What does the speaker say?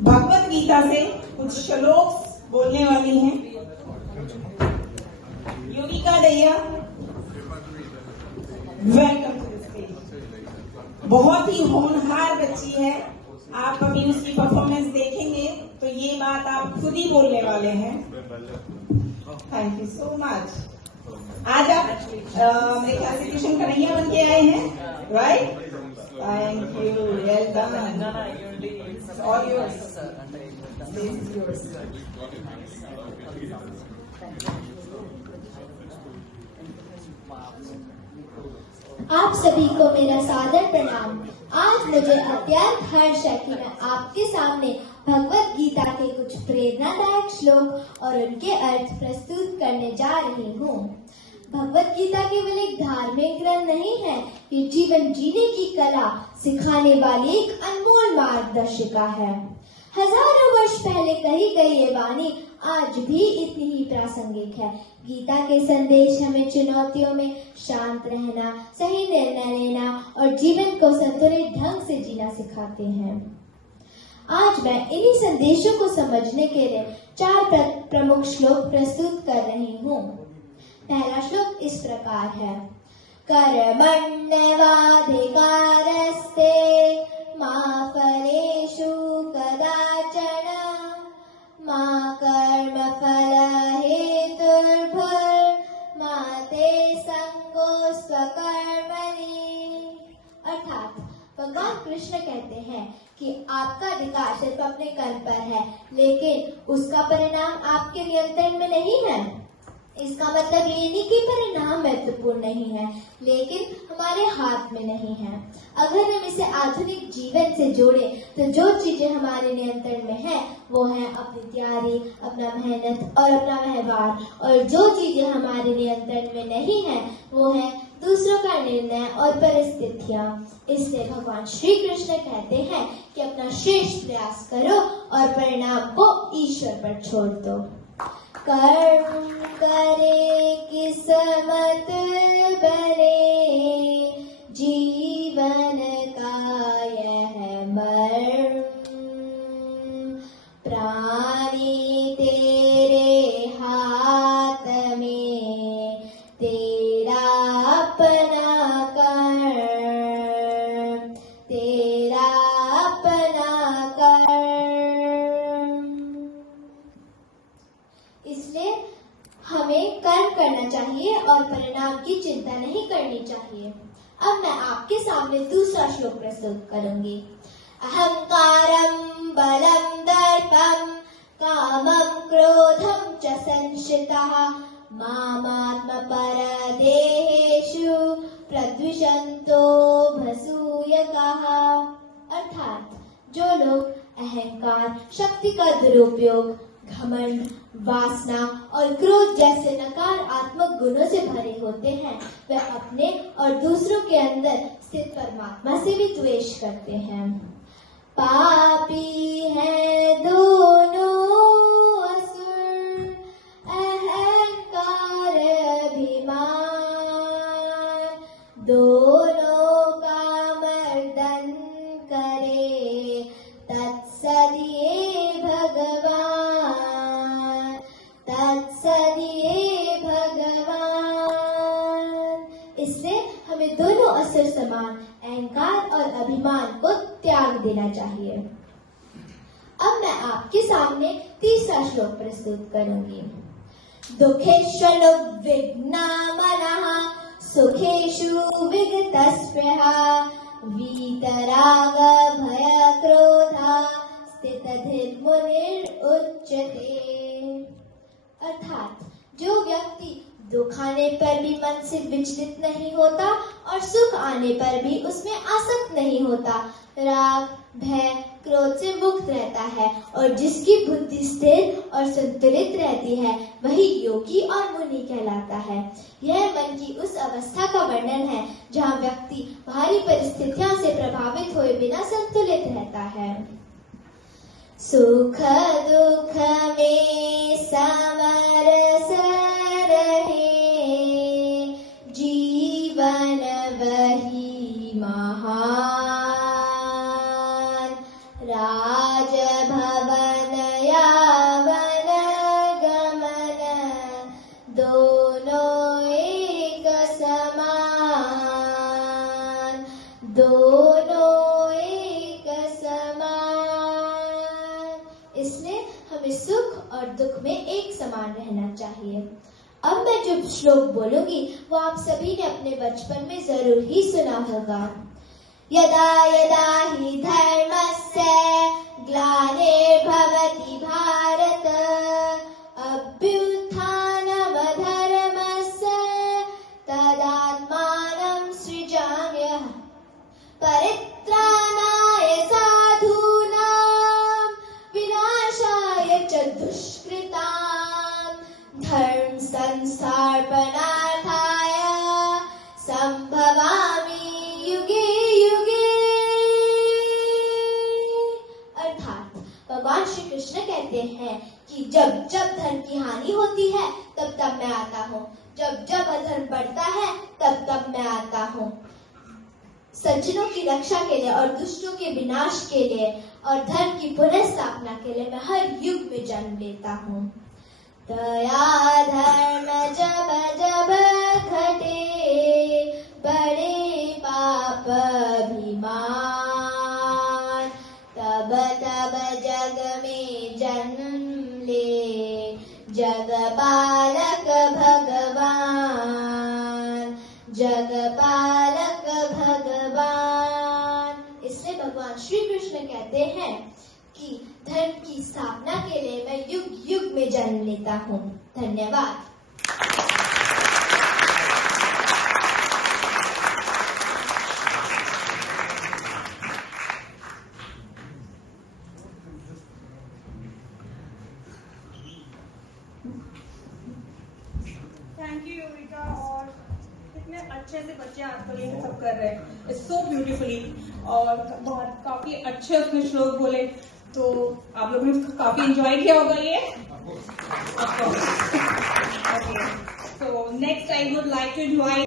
भगवत गीता से कुछ श्लोक बोलने वाली हैं। योगिका दैया, वेलकम टू द स्टेज। बहुत ही होनहार बच्ची है। आप अभी उसकी परफॉर्मेंस देखेंगे तो ये बात आप खुद ही बोलने वाले हैं। Thank you so much. आज आप मेरे ख्याल से ट्यूशन कन्हैया बन के आए हैं, right? Thank you, well done. All yours. आप सभी को मेरा सादर प्रणाम। आज मुझे अत्यंत हर्ष है कि मैं आपके सामने भगवत गीता के कुछ प्रेरणादायक श्लोक और उनके अर्थ प्रस्तुत करने जा रही हूँ। भगवत गीता केवल एक धार्मिक ग्रंथ नहीं है, ये जीवन जीने की कला सिखाने वाली एक अनमोल मार्गदर्शिका है। हजारों वर्ष पहले कही गई ये वाणी आज भी इतनी ही प्रासंगिक है। गीता के संदेश हमें चुनौतियों में शांत रहना, सही निर्णय लेना और जीवन को संतुलित ढंग से जीना सिखाते हैं। आज मैं इन्हीं संदेशों को समझने के लिए 4 प्रमुख श्लोक प्रस्तुत कर रही हूँ। पहला श्लोक इस प्रकार है। कर्मण्यवाधिकारस्ते मा फलेषु कदाचन मा कर्मफल हेतुर्भुर् मा ते संगोऽस्त्वकर्मणि। अर्थात भगवान कृष्ण कहते हैं कि आपका अधिकार सिर्फ अपने कर्म पर है, लेकिन उसका परिणाम आपके नियंत्रण में नहीं है। इसका मतलब ये नहीं कि परिणाम महत्वपूर्ण नहीं है, लेकिन हमारे हाथ में नहीं है। अगर हम इसे आधुनिक जीवन से जोड़े तो जो चीजें हमारे नियंत्रण में है वो है अपनी तैयारी, अपना मेहनत और अपना व्यवहार, और जो चीजें हमारे नियंत्रण में नहीं है वो है दूसरों का निर्णय और परिस्थितियाँ। इसलिए भगवान श्री कृष्ण कहते हैं कि अपना श्रेष्ठ प्रयास करो और परिणाम को ईश्वर पर छोड़ दो। कर्म करे किस्मत बने जीवन का यह मर्म, प्राणी तेरे हाथ में तेरा अपना कर्म, तेरा अपना कर्म। इसलिए हमें कर्म करना चाहिए और परिणाम की चिंता नहीं करनी चाहिए। अब मैं आपके सामने दूसरा श्लोक प्रस्तुत करूंगी। अहंकारं बलं दर्पं कामं क्रोधं च संश्रितः मामात्मपरदेहेषु प्रद्विषन्तो भसूयकाः। अर्थात जो लोग अहंकार, शक्ति का दुरुपयोग, घमंड, वासना और क्रोध जैसे नकारात्मक गुणों से भरे होते हैं, वे अपने और दूसरों के अंदर स्थित परमात्मा से भी द्वेष करते हैं। पापी है दोनों असुर, अहंकार अभिमान, दोनों का मर्दन करे तत्सदिये भगवान, तत्सदिये भगवान। इससे हमें दोनों असुर समान अहंकार और अभिमान को त्याग देना चाहिए। अब मैं आपके सामने तीसरा श्लोक प्रस्तुत करूंगी। दुखेष्वनुद्विग्ना मनः सुखेषु विगतस्पृहा वीतराग भय क्रोधा स्थितधीर्मुनिरुच्यते। अर्थात जो व्यक्ति दुख आने पर भी मन से विचलित नहीं होता और सुख आने पर भी उसमें आसक्त नहीं होता, राग, भय, क्रोध से मुक्त रहता है और जिसकी बुद्धि स्थिर और संतुलित रहती है, वही योगी और मुनि कहलाता है। यह मन की उस अवस्था का वर्णन है जहाँ व्यक्ति बाहरी परिस्थितियों से प्रभावित हुए बिना संतुलित रहता है। सुख दुख में समरस रहे, जीवन वही महान, राज भव इसलिए हमें सुख और दुख में एक समान रहना चाहिए। अब मैं जो श्लोक बोलूंगी वो आप सभी ने अपने बचपन में जरूर ही सुना होगा। यदा यदा हि धर्मस्य ग्लानिर्भवति भारत अभ्युत्थानमधर्मस्य तदात्मानं सृजाम्यहम् परित्राणाय साधूनां विनाशाय च दुष्कृतां धर्म संस्थापनार्थाय संभवामि युगे युगे। अर्थात भगवान श्री कृष्ण कहते हैं कि जब जब धर्म की हानि होती है तब तब मैं आता हूँ, जब जब अधर्म बढ़ता है तब तब मैं आता हूँ। सज्जनों की रक्षा के लिए और दुष्टों के विनाश के लिए और धर्म की पुनः स्थापना के लिए मैं हर युग में जन्म लेता हूँ। दया धर्म जब जब घटे बड़े पाप अभिमान तब तब जग में जन्म ले जगपालक भगवान, जगपालक भगवान। इसलिए भगवान श्री कृष्ण कहते हैं कि धर्म की स्थापना के लिए मैं युग युग में जन्म लेता हूँ। धन्यवाद। Thank you Yogita. और कितने अच्छे से बच्चे आजकल ये सब कर रहे हैं, इट्स सो ब्यूटीफुली। और बहुत काफी अच्छे उसने श्लोक बोले, तो आप लोगों ने काफी एंजॉय किया होगा ये। Okay, so next I would like to invite